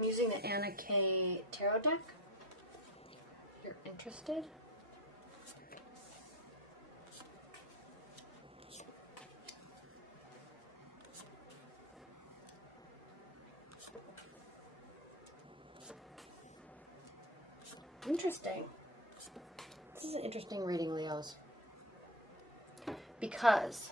I'm using the Anna K Tarot deck. If you're interested. Interesting. This is an interesting reading, Leos. Because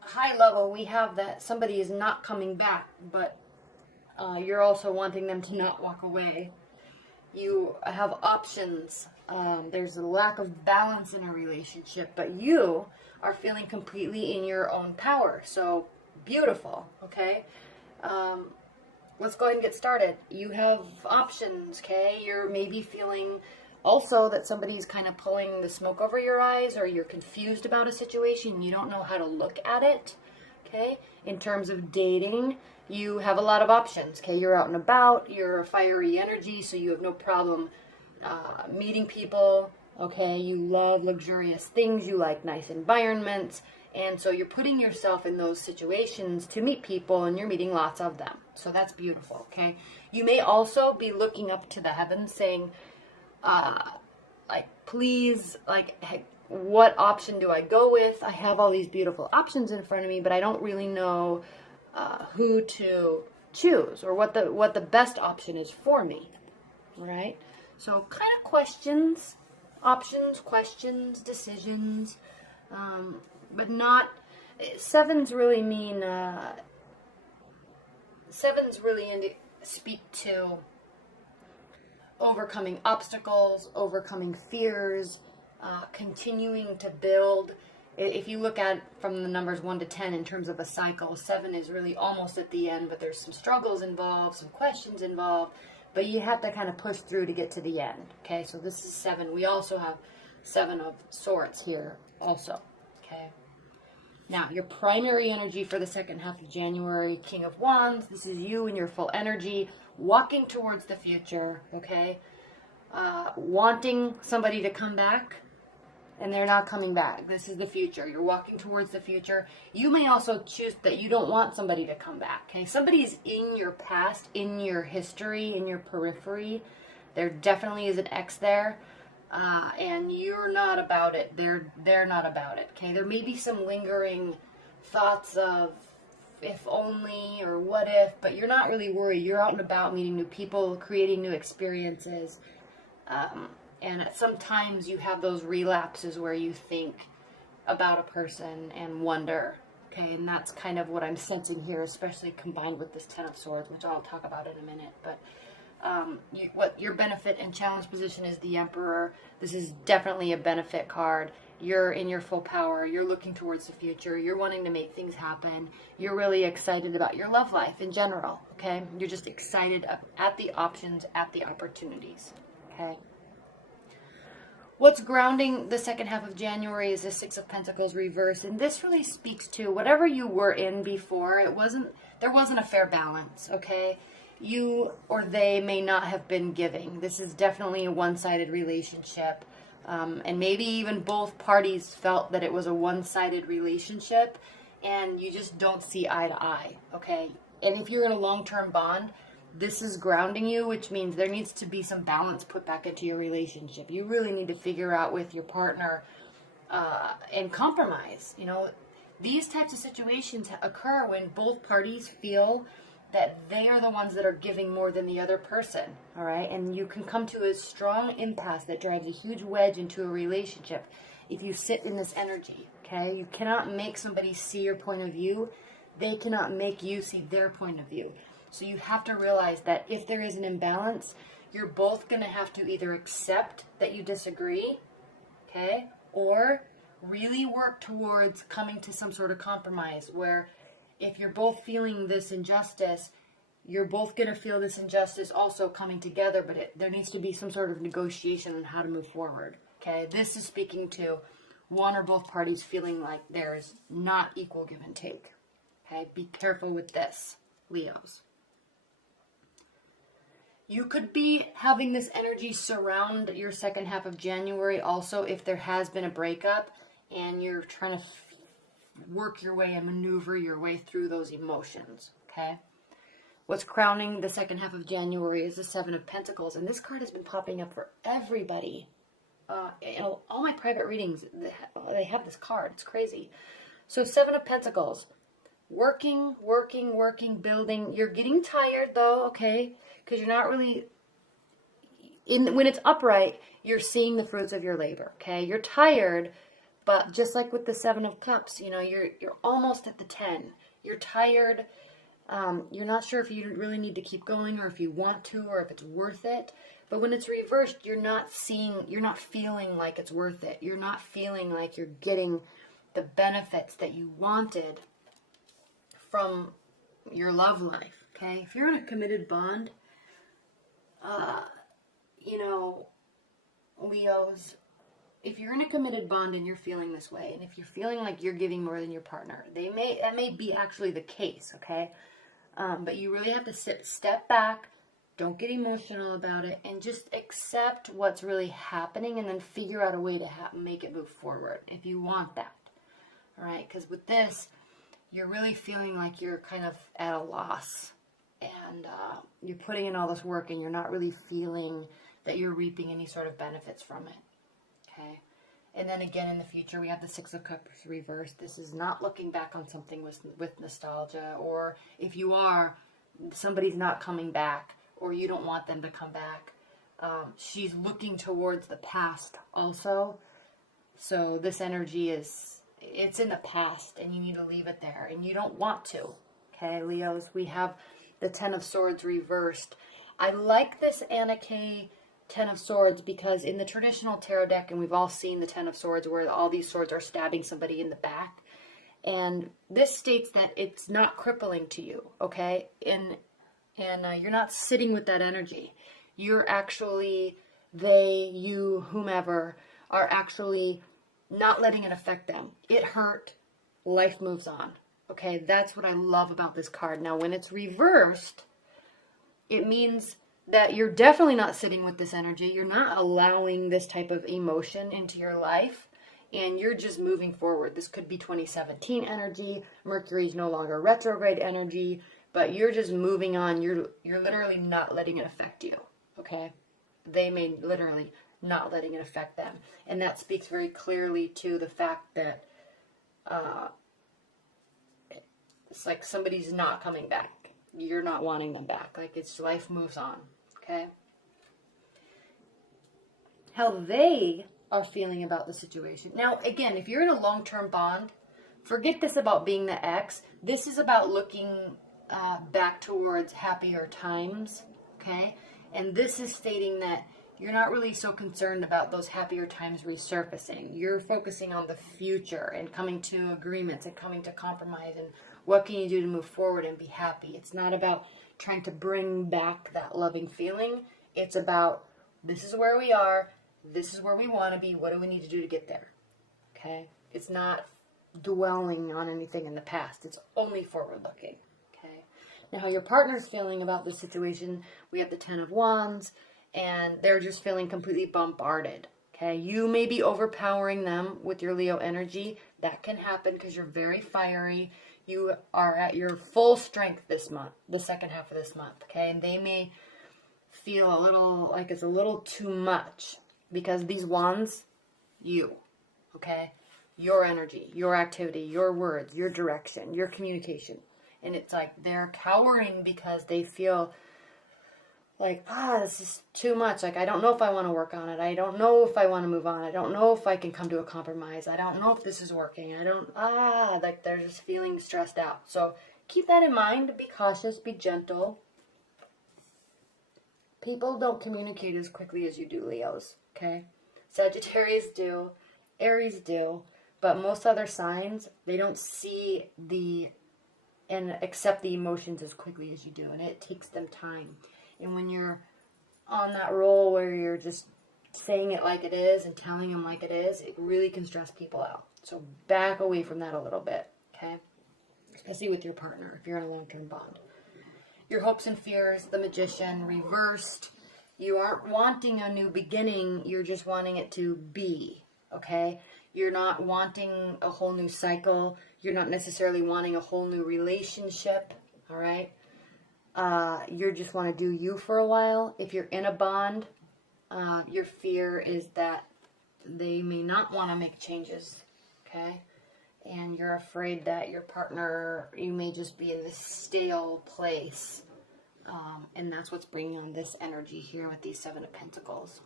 high level, we have that somebody is not coming back, but you're also wanting them to not walk away. You have options. There's a lack of balance in a relationship, but you are feeling completely in your own power. So beautiful, okay? Let's go ahead and get started. You have options, okay? You're maybe feeling also that somebody's kind of pulling the smoke over your eyes, or you're confused about a situation. You don't know how to look at it, okay? In terms of dating, you have a lot of options, okay? You're out and about. You're a fiery energy, so you have no problem meeting people, okay? You love luxurious things. You like nice environments. And so you're putting yourself in those situations to meet people, and you're meeting lots of them. So that's beautiful, okay? You may also be looking up to the heavens saying, like, please, like, hey, what option do I go with? I have all these beautiful options in front of me, but I don't really know who to choose, or what the best option is for me, right? So kind of questions, options, questions, decisions, but not, sevens really mean, sevens really speak to overcoming obstacles, overcoming fears, continuing to build. If you look at from the numbers 1 to 10 in terms of a cycle, 7 is really almost at the end, but there's some struggles involved, some questions involved, but you have to kind of push through to get to the end, okay? So this is 7. We also have 7 of Swords here also, okay? Now, your primary energy for the second half of January, King of Wands. This is you in your full energy, walking towards the future, okay? Wanting somebody to come back, and they're not coming back. This is the future. You're walking towards the future. You may also choose that you don't want somebody to come back, okay? Somebody's in your past, in your history, in your periphery. There definitely is an X there. And you're not about it. They're not about it, okay? There may be some lingering thoughts of if only or what if, but you're not really worried. You're out and about meeting new people, creating new experiences. And at sometimes you have those relapses where you think about a person and wonder, okay? And that's kind of what I'm sensing here, especially combined with this 10 of Swords, which I'll talk about in a minute. But what your benefit and challenge position is the Emperor. This is definitely a benefit card. You're in your full power. You're looking towards the future. You're wanting to make things happen. You're really excited about your love life in general, okay? You're just excited at the options, at the opportunities, okay? What's grounding the second half of January is the 6 of Pentacles reversed, and this really speaks to whatever you were in before. There wasn't a fair balance, okay? You or they may not have been giving. This is definitely a one-sided relationship. And maybe even both parties felt that it was a one-sided relationship, and you just don't see eye to eye, okay? And if you're in a long-term bond, this is grounding you, which means there needs to be some balance put back into your relationship. You really need to figure out with your partner and compromise. You know, these types of situations occur when both parties feel that they are the ones that are giving more than the other person, all right? And you can come to a strong impasse that drives a huge wedge into a relationship if you sit in this energy, okay? You cannot make somebody see your point of view. They cannot make you see their point of view. So you have to realize that if there is an imbalance, you're both going to have to either accept that you disagree, okay? Or really work towards coming to some sort of compromise where if you're both feeling this injustice, you're both going to feel this injustice also coming together, but there needs to be some sort of negotiation on how to move forward, okay? This is speaking to one or both parties feeling like there's not equal give and take, okay? Be careful with this, Leos. You could be having this energy surround your second half of January also if there has been a breakup and you're trying to work your way and maneuver your way through those emotions, okay? What's crowning the second half of January is the Seven of Pentacles, and this card has been popping up for everybody. All my private readings, they have this card. It's crazy. So Seven of Pentacles, working, building. You're getting tired though, okay? Because you're not really, when it's upright, you're seeing the fruits of your labor, okay? You're tired, but just like with the Seven of Cups, you know, you're almost at the 10. You're tired. You're not sure if you really need to keep going or if you want to or if it's worth it. But when it's reversed, you're not feeling like it's worth it. You're not feeling like you're getting the benefits that you wanted from your love life, okay? If you're in a committed bond, you know, Leos, if you're in a committed bond and you're feeling this way, and if you're feeling like you're giving more than your partner, that may be actually the case, okay? But you really have to step back, don't get emotional about it, and just accept what's really happening and then figure out a way to make it move forward if you want that, all right? Because with this, you're really feeling like you're kind of at a loss, and you're putting in all this work and you're not really feeling that you're reaping any sort of benefits from it, okay? And then again, in the future, we have the Six of Cups reversed. This is not looking back on something with nostalgia, or if you are, somebody's not coming back, or you don't want them to come back. She's looking towards the past also. So this energy it's in the past, and you need to leave it there, and you don't want to. Okay, Leos, we have the Ten of Swords reversed. I like this Anna Kay Ten of Swords because in the traditional tarot deck, and we've all seen the Ten of Swords where all these swords are stabbing somebody in the back, and this states that it's not crippling to you, okay? And you're not sitting with that energy. You're actually, they, you, whomever, are actually not letting it affect them. It hurt. Life moves on. Okay, that's what I love about this card. Now, when it's reversed, it means that you're definitely not sitting with this energy. You're not allowing this type of emotion into your life, and you're just moving forward. This could be 2017 energy. Mercury's no longer retrograde energy, but you're just moving on. You're literally not letting it affect you, okay? They may literally not letting it affect them. And that speaks very clearly to the fact that it's like somebody's not coming back. You're not wanting them back. Like, it's life moves on, okay? How they are feeling about the situation. Now, again, if you're in a long-term bond, forget this about being the ex. This is about looking back towards happier times, okay? And this is stating that you're not really so concerned about those happier times resurfacing. You're focusing on the future and coming to agreements and coming to compromise and what can you do to move forward and be happy. It's not about trying to bring back that loving feeling. It's about, this is where we are, this is where we want to be, what do we need to do to get there, okay? It's not dwelling on anything in the past. It's only forward looking. Now, how your partner's feeling about this situation, we have the Ten of Wands, and they're just feeling completely bombarded, okay? You may be overpowering them with your Leo energy. That can happen because you're very fiery. You are at your full strength this month, the second half of this month, okay? And they may feel a little like it's a little too much because these wands, you, okay? Your energy, your activity, your words, your direction, your communication. And it's like they're cowering because they feel like, this is too much. Like, I don't know if I want to work on it. I don't know if I want to move on. I don't know if I can come to a compromise. I don't know if this is working. Like they're just feeling stressed out. So keep that in mind. Be cautious. Be gentle. People don't communicate as quickly as you do, Leos, okay? Sagittarius do. Aries do. But most other signs, they don't see and accept the emotions as quickly as you do, and it takes them time. And when you're on that roll where you're just saying it like it is and telling them like it is, it really can stress people out. So back away from that a little bit, okay? Especially with your partner, if you're in a long-term bond. Your hopes and fears, the Magician, reversed. You aren't wanting a new beginning, you're just wanting it to be, okay? You're not wanting a whole new cycle. You're not necessarily wanting a whole new relationship. all right? You just want to do you for a while. If you're in a bond, your fear is that they may not want to make changes, okay? And you're afraid that your partner, you may just be in this stale place. And that's what's bringing on this energy here with these Seven of Pentacles.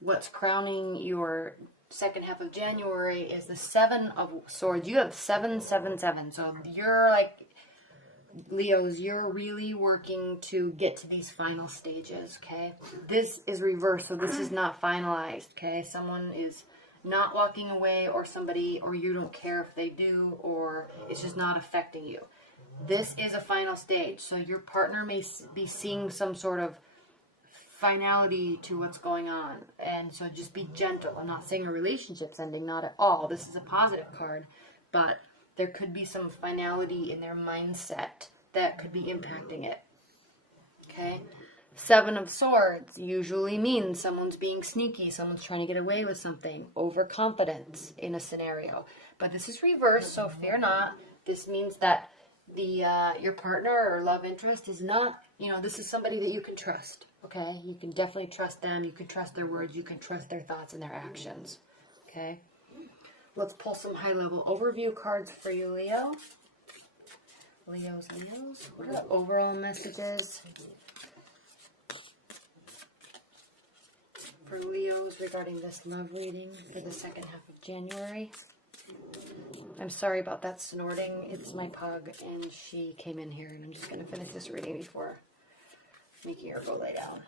What's crowning your second half of January is the Seven of Swords. You have 777. So you're like, Leos, you're really working to get to these final stages, okay? This is reversed, so this is not finalized, okay? Someone is not walking away, or somebody, or you don't care if they do, or it's just not affecting you. This is a final stage, so your partner may be seeing some sort of finality to what's going on, and so just be gentle. I'm not saying a relationship's ending, not at all. This is a positive card, but there could be some finality in their mindset that could be impacting it, okay? Seven of Swords usually means someone's being sneaky, someone's trying to get away with something, overconfidence in a scenario. But this is reversed, so fear not. This means that your partner or love interest is not, this is somebody that you can trust, okay? You can definitely trust them, you can trust their words, you can trust their thoughts and their actions, okay? Let's pull some high-level overview cards for you, Leo. Leos. What are the overall messages for Leos regarding this love reading for the second half of January? I'm sorry about that snorting. It's my pug, and she came in here, and I'm just going to finish this reading before making her go lay down.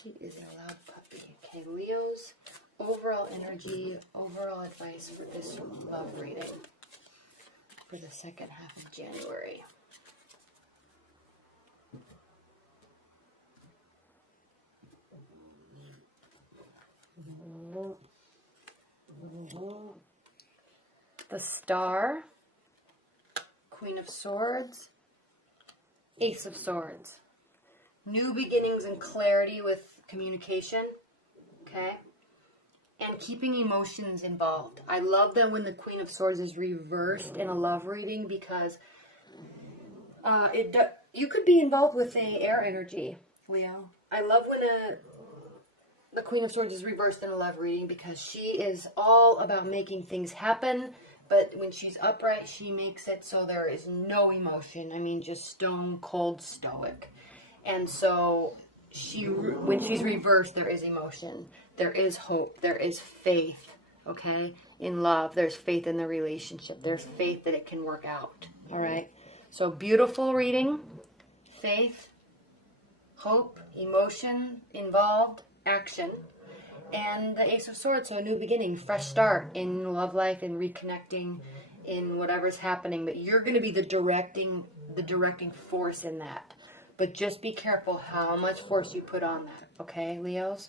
She is a loud puppy. Okay, Leos, overall energy, overall advice for this love reading for the second half of January. The Star, Queen of Swords, Ace of Swords. New beginnings and clarity with communication, okay? And keeping emotions involved. I love that when the Queen of Swords is reversed in a love reading, because you could be involved with an air energy, Leo. I love when the Queen of Swords is reversed in a love reading, because she is all about making things happen, but when she's upright, she makes it so there is no emotion. I mean, just stone cold stoic. And so when she's reversed, there is emotion. There is hope. There is faith, okay? In love, there's faith in the relationship. There's faith that it can work out, all right? So beautiful reading, faith, hope, emotion involved, action, and the Ace of Swords, so a new beginning, fresh start in love life and reconnecting in whatever's happening. But you're going to be the directing force in that. But just be careful how much force you put on that, okay, Leos?